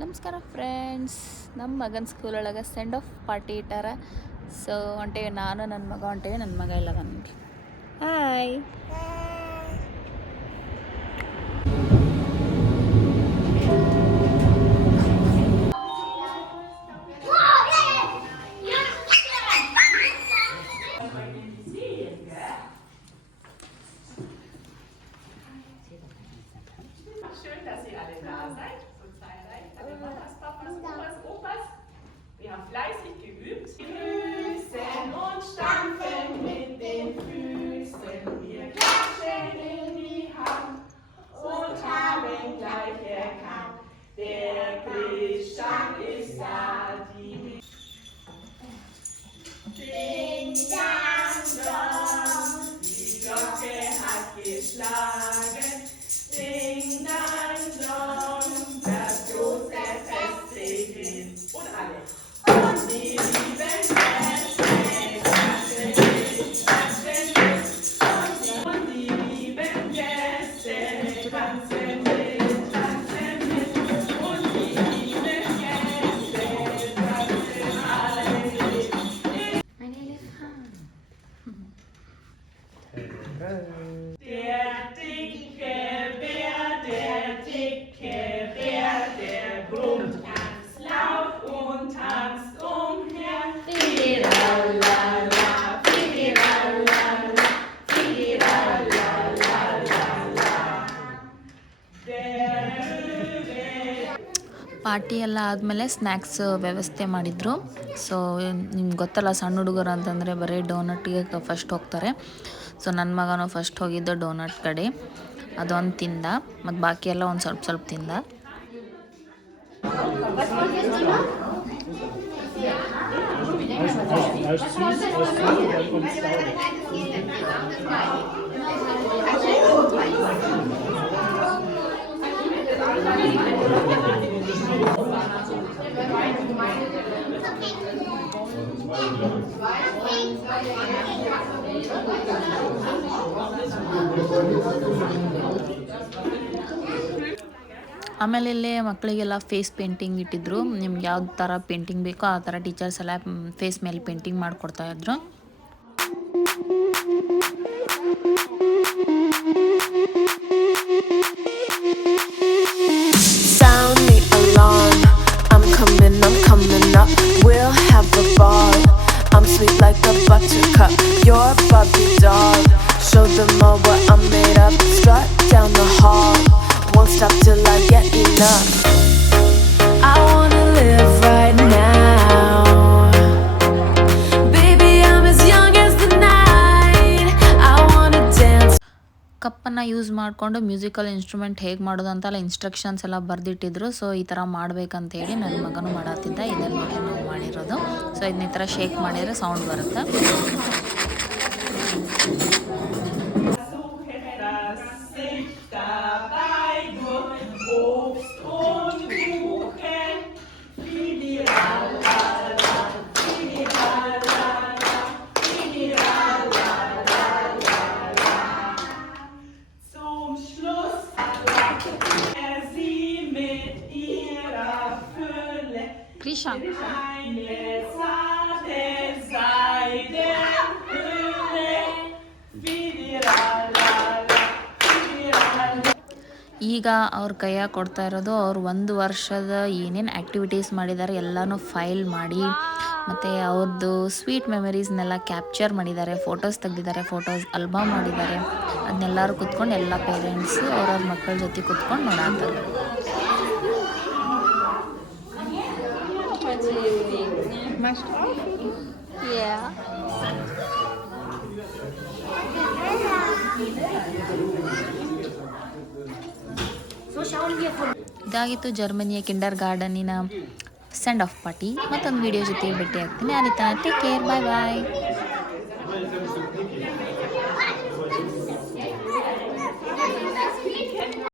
ನಮಸ್ಕಾರ ಫ್ರೆಂಡ್ಸ್. ನಮ್ಮ ಮಗನ ಸ್ಕೂಲೊಳಗೆ ಸೆಂಡ್ ಆಫ್ ಪಾರ್ಟಿ ಇಟ್ಟಾರ. ಸೊ ಹೊಂಟೇವಿ, ನಾನು ನನ್ನ ಮಗ ಹೊಂಟೇವಿ. ನನ್ನ ಮಗ ಇಲ್ಲ ಬಂದ್ರಿ. Hi. Schön, dass ihr alle da seid, so zahlreich, alle Mamas, Papas, Omas, Opas. Wir haben fleißig geübt. Grüßen und stampfen mit den Füßen. Wir klatschen in die Hand und haben gleich erkannt, der Christian ist da. Ding, dang, dong, die Glocke hat geschlagen. Ding, dang, dong, das große Fest beginnt. Und alle. Und die lieben Gäste tanzen mit. Und die lieben Gäste tanzen mit. Und die lieben Gäste tanzen alle mit. Ein Elefant. Der dicke Bär, der brummt ganz laut und tanzt umher. Fidi-la-la-la, fidi-la-la-la, fidi-la-la-la-la-la. Der Löwe. Party ಎಲ್ಲ ಆದಮೇಲೆ ಸ್ನ್ಯಾಕ್ಸ್ ವ್ಯವಸ್ಥೆ ಮಾಡಿದರು. ಸೊ ನಿಮ್ಗೆ ಗೊತ್ತಲ್ಲ, ಸಣ್ಣ ಹುಡುಗರು ಅಂತಂದರೆ ಬರೀ ಡೋನಟ್ಗೆ ಫಸ್ಟ್ ಹೋಗ್ತಾರೆ. ಸೊ ನನ್ನ ಮಗನೂ ಫಸ್ಟ್ ಹೋಗಿದ್ದು ಡೋನಟ್ ಕಡೆ. ಅದೊಂದು ತಿಂದ, ಮತ್ತು ಬಾಕಿ ಎಲ್ಲ ಒಂದು ಸ್ವಲ್ಪ ಸ್ವಲ್ಪ ತಿಂದ. ಆಮೇಲೆ ಇಲ್ಲೇ ಮಕ್ಕಳಿಗೆಲ್ಲ ಫೇಸ್ ಪೇಂಟಿಂಗ್ ಇಟ್ಟಿದ್ರು. ನಿಮ್ಗೆ ಯಾವ ಥರ ಪೇಂಟಿಂಗ್ ಬೇಕೋ ಆ ಥರ ಟೀಚರ್ಸ್ ಎಲ್ಲ ಫೇಸ್ ಮೇಲೆ ಪೇಂಟಿಂಗ್ ಮಾಡಿಕೊಡ್ತಾಯಿದ್ರು. Sound the alarm, I'm coming up. We'll have a ball. I'm sweet like a buttercup. You're a Barbie doll. Show them all what I'm made of. Strut down the hall. Won't stop till I get enough. I wanna live right now. Baby, I'm as young as the night. I wanna dance. ಕಪ್ಪನ್ನು ಯೂಸ್ ಮಾಡಿಕೊಂಡು musical instrument ಹೇಗೆ ಮಾಡೋದು ಅಂತೆಲ್ಲ ಇನ್ಸ್ಟ್ರಕ್ಷನ್ಸ್ ಎಲ್ಲ ಬರೆದಿಟ್ಟಿದ್ರು. ಸೊ ಈ ಥರ ಮಾಡ್ಬೇಕಂತೇಳಿ ನನ್ನ ಮಗನೂ ಮಾಡತ್ತಿದ್ದ. ಇದನ್ನು ನೋಡಿ ನಾವು ಮಾಡಿರೋದು. ಸೊ ಇದನ್ನ ಈ ಥರ ಶೇಕ್ ಮಾಡಿದರೆ ಸೌಂಡ್ ಬರುತ್ತೆ. Versuchen, dass sich dabei durch Obst und Kuchen. Fidi-la-la-la, fidi-la-la-la, fidi-la-la-la-la. Zum Schluss er sie mit ihrer Fülle ಕ್ರಿಶಾ, eine zarte Seidenhülle. Fidi-la-la-la, fidi-la-la. ಈಗ ಅವ್ರ ಕೈಯಾಗ ಕೊಡ್ತಾ ಇರೋದು ಅವ್ರು 1 ವರ್ಷದ ಏನೇನು ಆ್ಯಕ್ಟಿವಿಟೀಸ್ ಮಾಡಿದ್ದಾರೆ ಎಲ್ಲನೂ ಫೈಲ್ ಮಾಡಿ, ಮತ್ತು ಅವ್ರದ್ದು ಸ್ವೀಟ್ ಮೆಮರೀಸ್ನೆಲ್ಲ ಕ್ಯಾಪ್ಚರ್ ಮಾಡಿದ್ದಾರೆ. ಫೋಟೋಸ್ ತೆಗೆದಿದ್ದಾರೆ, ಫೋಟೋಸ್ ಆಲ್ಬಮ್ ಮಾಡಿದ್ದಾರೆ. ಅದನ್ನೆಲ್ಲರೂ ಕುತ್ಕೊಂಡು ಎಲ್ಲ ಪೇರೆಂಟ್ಸು ಅವ್ರವ್ರ ಮಕ್ಕಳ ಜೊತೆ ಕುತ್ಕೊಂಡು ನೋಡಾತಾರೆ. ಇದಾಗಿತ್ತು ಜರ್ಮನಿಯ ಕಿಂಡರ್ ಗಾರ್ಡನಿನ ಸೆಂಡ್ ಆಫ್ ಪಾರ್ಟಿ. ಮತ್ತೊಂದು ವಿಡಿಯೋ ಜೊತೆ ಭೇಟಿ ಆಗ್ತೀನಿ. ಅನಿತಾ, ಟೇಕ್ ಕೇರ್, ಬಾಯ್ ಬಾಯ್.